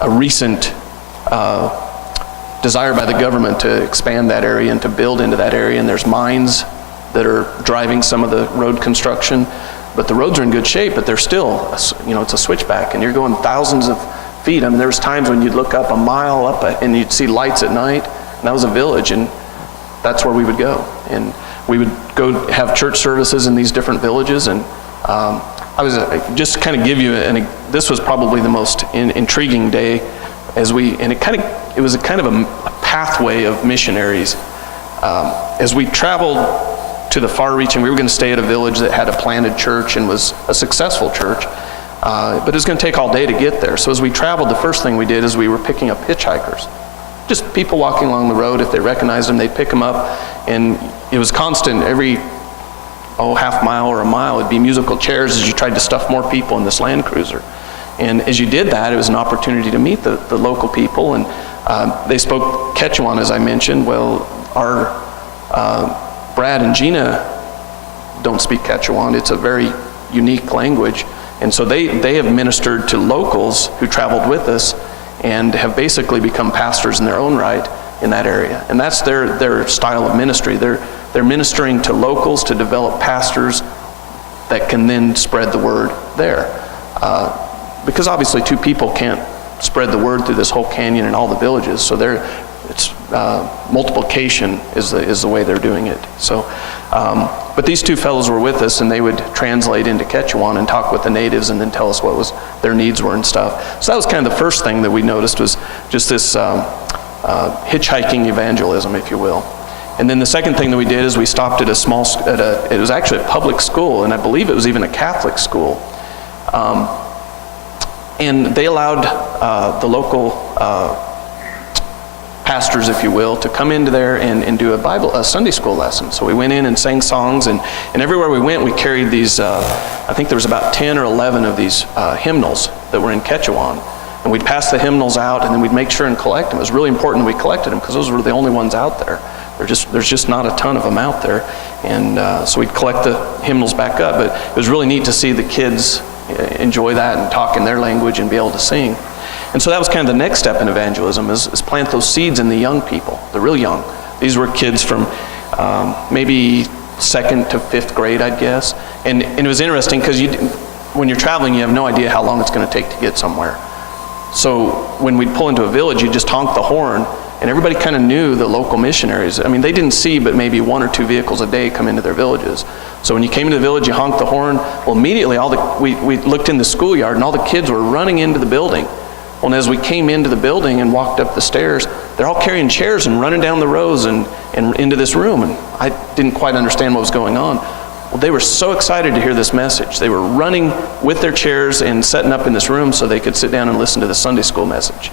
a recent desire by the government to expand that area and to build into that area, and there's mines that are driving some of the road construction, but the roads are in good shape, but they're still, it's a switchback, and you're going thousands of feet. I mean, there was times when you'd look up a mile up and you'd see lights at night, and that was a village, and that's where we would go. And we would go have church services in these different villages, and I was just kind of give you, this was probably the most intriguing day it was a kind of a pathway of missionaries. As we traveled to the far reaching, we were going to stay at a village that had a planted church and was a successful church, but it was going to take all day to get there. So as we traveled, the first thing we did is we were picking up hitchhikers. Just people walking along the road. If they recognized them, they'd pick them up, and it was constant. Every half mile or a mile, it'd be musical chairs as you tried to stuff more people in this Land Cruiser. And as you did that, it was an opportunity to meet the local people, and they spoke Quechuan, as I mentioned. Well, our Brad and Gina don't speak Quechuan. It's a very unique language, and so they have ministered to locals who traveled with us and have basically become pastors in their own right in that area. And that's their style of ministry. They're ministering to locals to develop pastors that can then spread the word there. Because obviously two people can't spread the word through this whole canyon and all the villages, so it's multiplication is the way they're doing it. So, but these two fellows were with us, and they would translate into Quechuan and talk with the natives and then tell us what their needs were and stuff. So that was kind of the first thing that we noticed, was just this hitchhiking evangelism, if you will. And then the second thing that we did is we stopped at it was actually a public school, and I believe it was even a Catholic school. And they allowed the local pastors, if you will, to come into there and do a Sunday school lesson. So we went in and sang songs, and everywhere we went, we carried these, I think there was about 10 or 11 of these hymnals that were in Quechuan. And we'd pass the hymnals out, and then we'd make sure and collect them. It was really important we collected them, because those were the only ones out there. There's just not a ton of them out there. And so we'd collect the hymnals back up. But it was really neat to see the kids enjoy that and talk in their language and be able to sing. And so that was kind of the next step in evangelism, is plant those seeds in the young people, the real young. These were kids from maybe 2nd to 5th grade, I'd guess. And it was interesting, because when you're traveling, you have no idea how long it's going to take to get somewhere. So when we'd pull into a village, you'd just honk the horn, and everybody kind of knew the local missionaries. I mean, they didn't see but maybe 1 or 2 vehicles a day come into their villages. So when you came to the village, you honked the horn. Well, immediately we looked in the schoolyard, and all the kids were running into the building. Well, and as we came into the building and walked up the stairs, they're all carrying chairs and running down the rows and into this room. And I didn't quite understand what was going on. Well, they were so excited to hear this message. They were running with their chairs and setting up in this room so they could sit down and listen to the Sunday school message.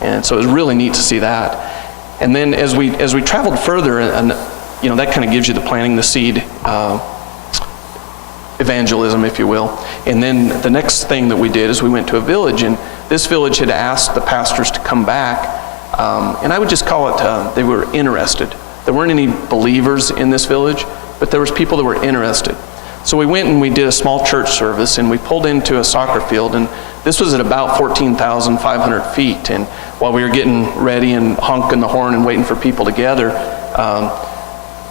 And so it was really neat to see that. And then as we traveled further, and that kind of gives you the planting the seed evangelism, if you will. And then the next thing that we did is we went to a village, and this village had asked the pastors to come back, and I would just call it, they were interested. There weren't any believers in this village, but there was people that were interested. So we went and we did a small church service, and we pulled into a soccer field, and this was at about 14,500 feet. And while we were getting ready and honking the horn and waiting for people to gather,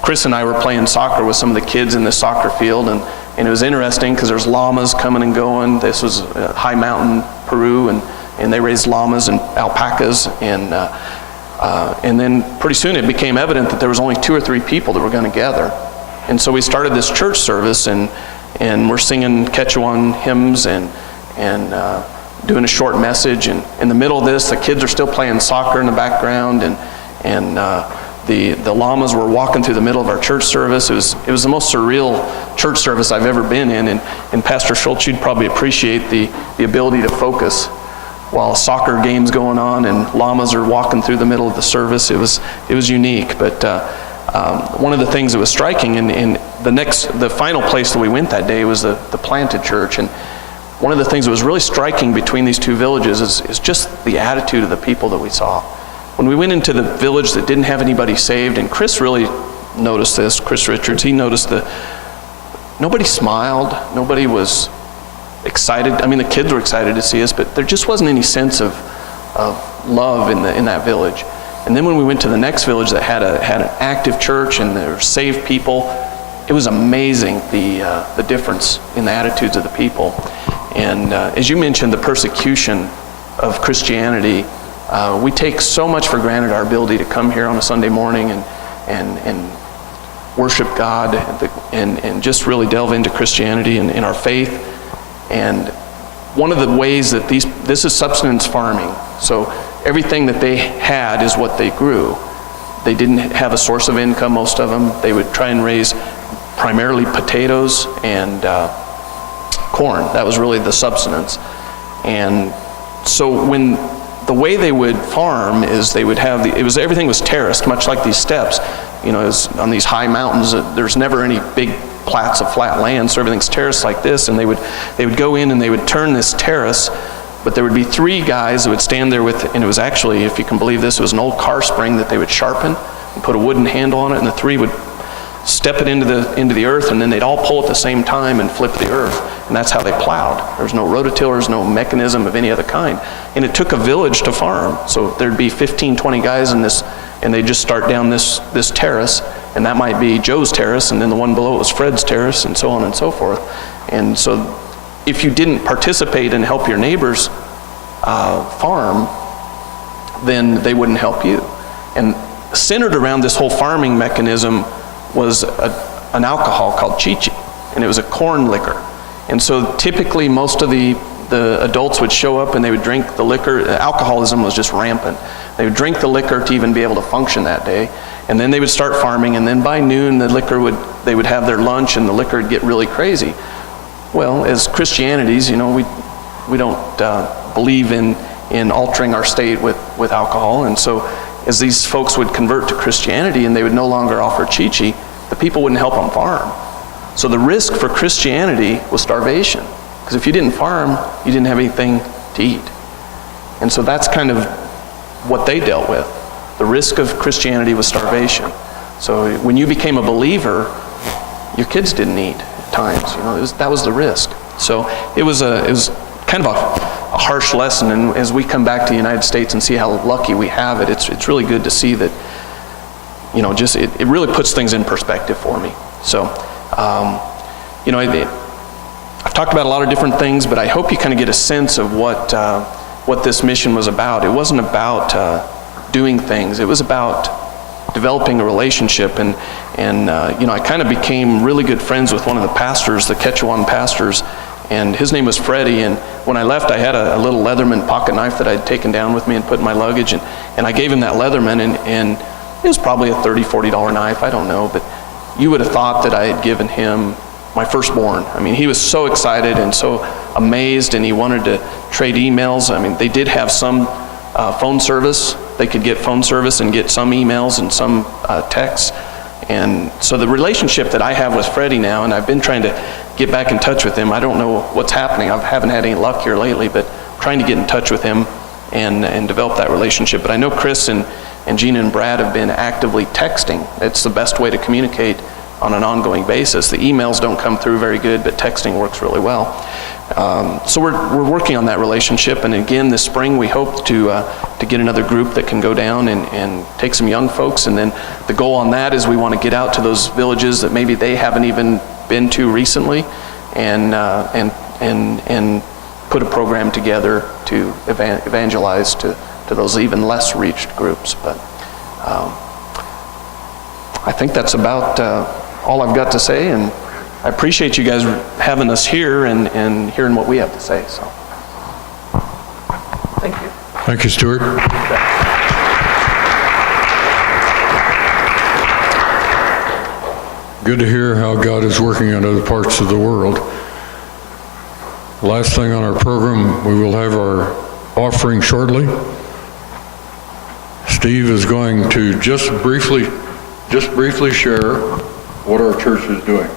Chris and I were playing soccer with some of the kids in this soccer field, and it was interesting because there's llamas coming and going. This was high mountain Peru, and they raised llamas and alpacas, and then pretty soon it became evident that there was only 2 or 3 people that were going to gather. And so we started this church service, and we're singing Quechuan hymns and doing a short message. And in the middle of this, the kids are still playing soccer in the background, and the llamas were walking through the middle of our church service. It was the most surreal church service I've ever been in. And Pastor Schultz, you'd probably appreciate the ability to focus while a soccer game's going on and llamas are walking through the middle of the service. It was unique. But one of the things that was striking, and the final place that we went that day was the planted church. And one of the things that was really striking between these 2 villages is just the attitude of the people that we saw. When we went into the village that didn't have anybody saved, and Chris really noticed this, Chris Richards, he noticed that nobody smiled, nobody was excited. I mean, the kids were excited to see us, but there just wasn't any sense of love in that village. And then when we went to the next village that had an active church and there were saved people, it was amazing the difference in the attitudes of the people. And as you mentioned, the persecution of Christianity, we take so much for granted our ability to come here on a Sunday morning and worship God and just really delve into Christianity and in our faith. And one of the ways that this is subsistence farming. So everything that they had is what they grew. They didn't have a source of income, most of them. They would try and raise primarily potatoes and corn. That was really the subsistence. And so the way they would farm is they would have everything was terraced, much like these steps. You know, on these high mountains, there's never any big plats of flat land, so everything's terraced like this, and they would go in and they would turn this terrace, but there would be 3 guys that would stand there and it was actually, if you can believe this, it was an old car spring that they would sharpen and put a wooden handle on it, and the 3 would step it into the earth, and then they'd all pull at the same time and flip the earth, and that's how they plowed. There's no rototillers, no mechanism of any other kind, and it took a village to farm. So there'd be 15, 20 guys in this, and they'd just start down this terrace, and that might be Joe's terrace, and then the one below it was Fred's terrace, and so on and so forth. And so if you didn't participate and help your neighbors farm, then they wouldn't help you. And centered around this whole farming mechanism was an alcohol called chichi, and it was a corn liquor. And so typically most of the adults would show up and they would drink the liquor. Alcoholism was just rampant. They would drink the liquor to even be able to function that day, and then they would start farming, and then by noon they would have their lunch and the liquor would get really crazy. Well, as Christianities, you know, we don't believe in altering our state with alcohol, and so as these folks would convert to Christianity and they would no longer offer chichi, the people wouldn't help them farm. So the risk for Christianity was starvation, because if you didn't farm, you didn't have anything to eat. And so that's kind of what they dealt with. The risk of Christianity was starvation. So when you became a believer, your kids didn't eat at times. You know, that was the risk. So it was kind of a harsh lesson. And as we come back to the United States and see how lucky we have it, it's really good to see that, you know, just it really puts things in perspective for me. So, you know, I've talked about a lot of different things, but I hope you kind of get a sense of what this mission was about. It wasn't about doing things. It was about developing a relationship. And you know, I kind of became really good friends with one of the pastors, the Quechuan pastors, and his name was Freddie. And when I left, I had a little Leatherman pocket knife that I'd taken down with me and put in my luggage, and I gave him that Leatherman, and it was probably a $30, $40 knife, I don't know, but you would have thought that I had given him my firstborn. I mean, he was so excited and so amazed, and he wanted to trade emails. I mean, they did have some phone service. They could get phone service and get some emails and some texts. And so the relationship that I have with Freddie now, and I've been trying to get back in touch with him. I don't know what's happening. I haven't had any luck here lately, but trying to get in touch with him and develop that relationship. But I know Chris and Gina and Brad have been actively texting. It's the best way to communicate on an ongoing basis. The emails don't come through very good, but texting works really well. So we're working on that relationship, and again this spring we hope to get another group that can go down and take some young folks, and then the goal on that is we want to get out to those villages that maybe they haven't even been to recently, and put a program together to evangelize to those even less reached groups. But I think that's about all I've got to say, and I appreciate you guys having us here and hearing what we have to say. So, thank you. Thank you, Stuart. Good to hear how God is working in other parts of the world. Last thing on our program, we will have our offering shortly. Steve is going to just briefly share what our church is doing.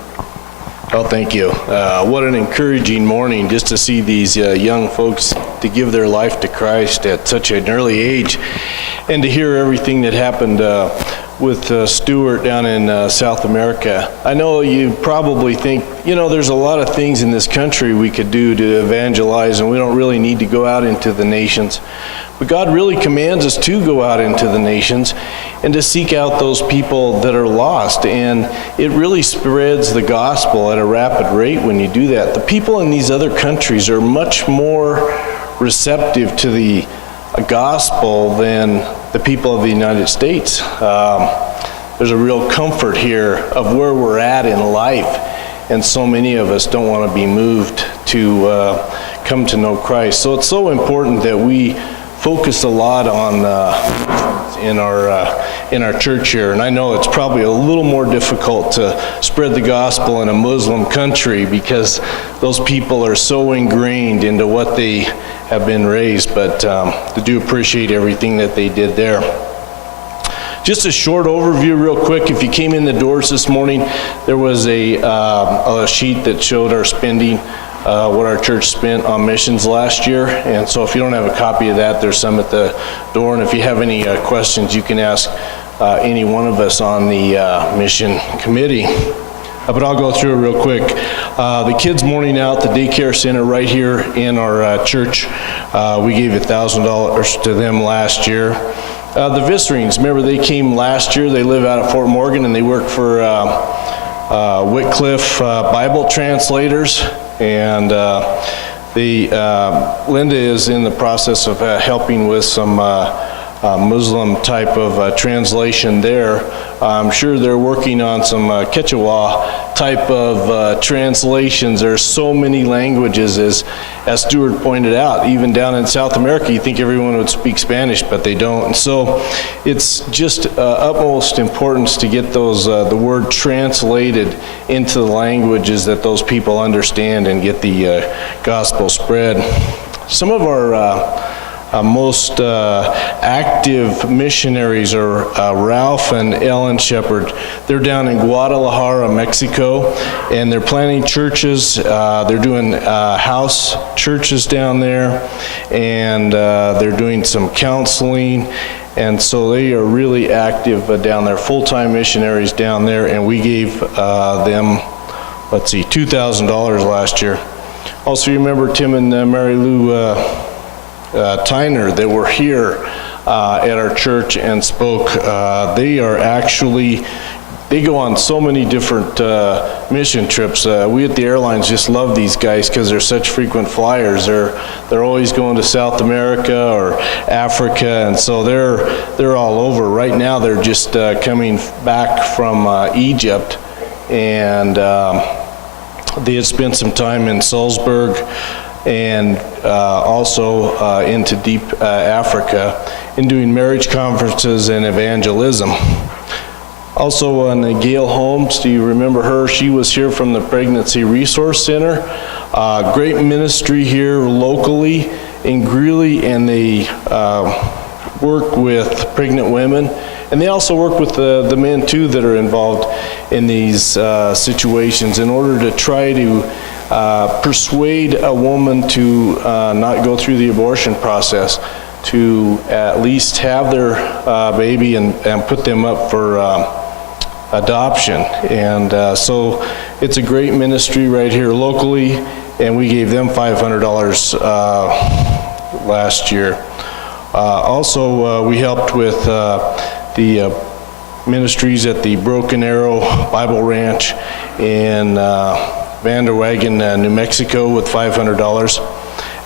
Oh, thank you. What an encouraging morning just to see these young folks to give their life to Christ at such an early age, and to hear everything that happened with Stuart down in South America. I know you probably think, you know, there's a lot of things in this country we could do to evangelize, and we don't really need to go out into the nations. But God really commands us to go out into the nations and to seek out those people that are lost. And it really spreads the gospel at a rapid rate when you do that. The people in these other countries are much more receptive to the gospel than the people of the United States. There's a real comfort here of where we're at in life. And so many of us don't want to be moved to come to know Christ. So it's so important that we focus a lot on in our church here. And I know it's probably a little more difficult to spread the gospel in a Muslim country because those people are so ingrained into what they have been raised, but I do appreciate everything that they did there. Just a short overview real quick. If you came in the doors this morning, there was a sheet that showed our spending, what our church spent on missions last year. And so if you don't have a copy of that, there's some at the door. And if you have any questions, you can ask any one of us on the mission committee. But I'll go through it real quick. The kids' morning out, the daycare center right here in our church, we gave $1,000 to them last year. The Visserings, remember they came last year. They live out at Fort Morgan and they work for Wycliffe Bible translators. And Linda is in the process of helping with some Muslim type of translation there. I'm sure they're working on some Quechua type of translations. There's so many languages, as Stuart pointed out. Even down in South America, you think everyone would speak Spanish, but they don't. And so it's just utmost importance to get those the word translated into the languages that those people understand and get the gospel spread. Some of our most active missionaries are Ralph and Ellen Shepherd. They're down in Guadalajara, Mexico, and they're planting churches. They're doing house churches down there, and they're doing some counseling. And so they are really active down there, full-time missionaries down there, and we gave them, $2,000 last year. Also, you remember Tim and Mary Lou Tyner that were here at our church and spoke. They go on so many different mission trips. We at the airlines just love these guys because they're such frequent flyers. They're always going to South America or Africa, and so they're all over. Right now they're just coming back from Egypt, and they had spent some time in Salzburg and also into deep Africa in doing marriage conferences and evangelism. Also on Gail Holmes, do you remember her? She was here from the Pregnancy Resource Center. Great ministry here locally in Greeley, and they work with pregnant women. And they also work with the men too that are involved in these situations in order to try to persuade a woman to not go through the abortion process, to at least have their baby and put them up for adoption. And so it's a great ministry right here locally, and we gave them $500 last year. Also, we helped with the ministries at the Broken Arrow Bible Ranch in Vanderwagen, New Mexico, with $500.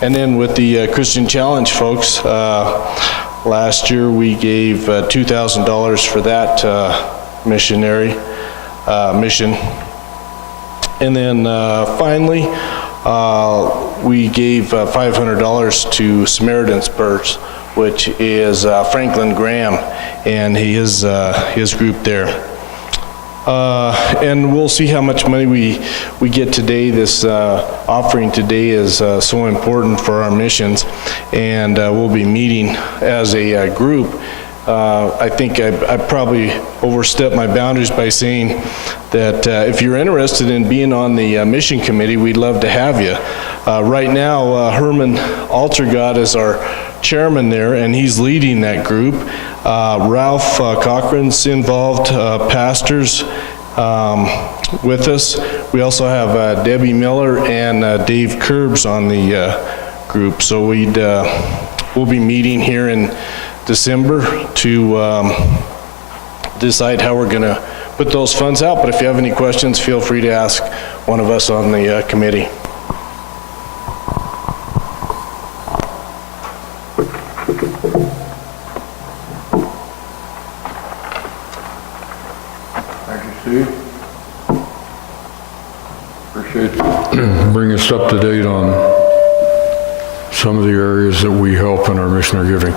And then with the Christian Challenge folks, last year we gave $2,000 for that missionary mission. And then finally, we gave $500 to Samaritan's Purse, which is Franklin Graham and his group there. And we'll see how much money we get today. This offering today is so important for our missions, and we'll be meeting as a group. I think I probably overstepped my boundaries by saying that if you're interested in being on the mission committee, we'd love to have you. Right now, Herman Altergott is our chairman there, and he's leading that group. Ralph Cochran's involved, pastors with us. We also have Debbie Miller and Dave Curbs on the group. So we'd we'll be meeting here in December to decide how we're going to put those funds out. But if you have any questions, feel free to ask one of us on the committee. Thank you, Steve. Appreciate bringing us up to date on some of the areas that we help in our missionary giving.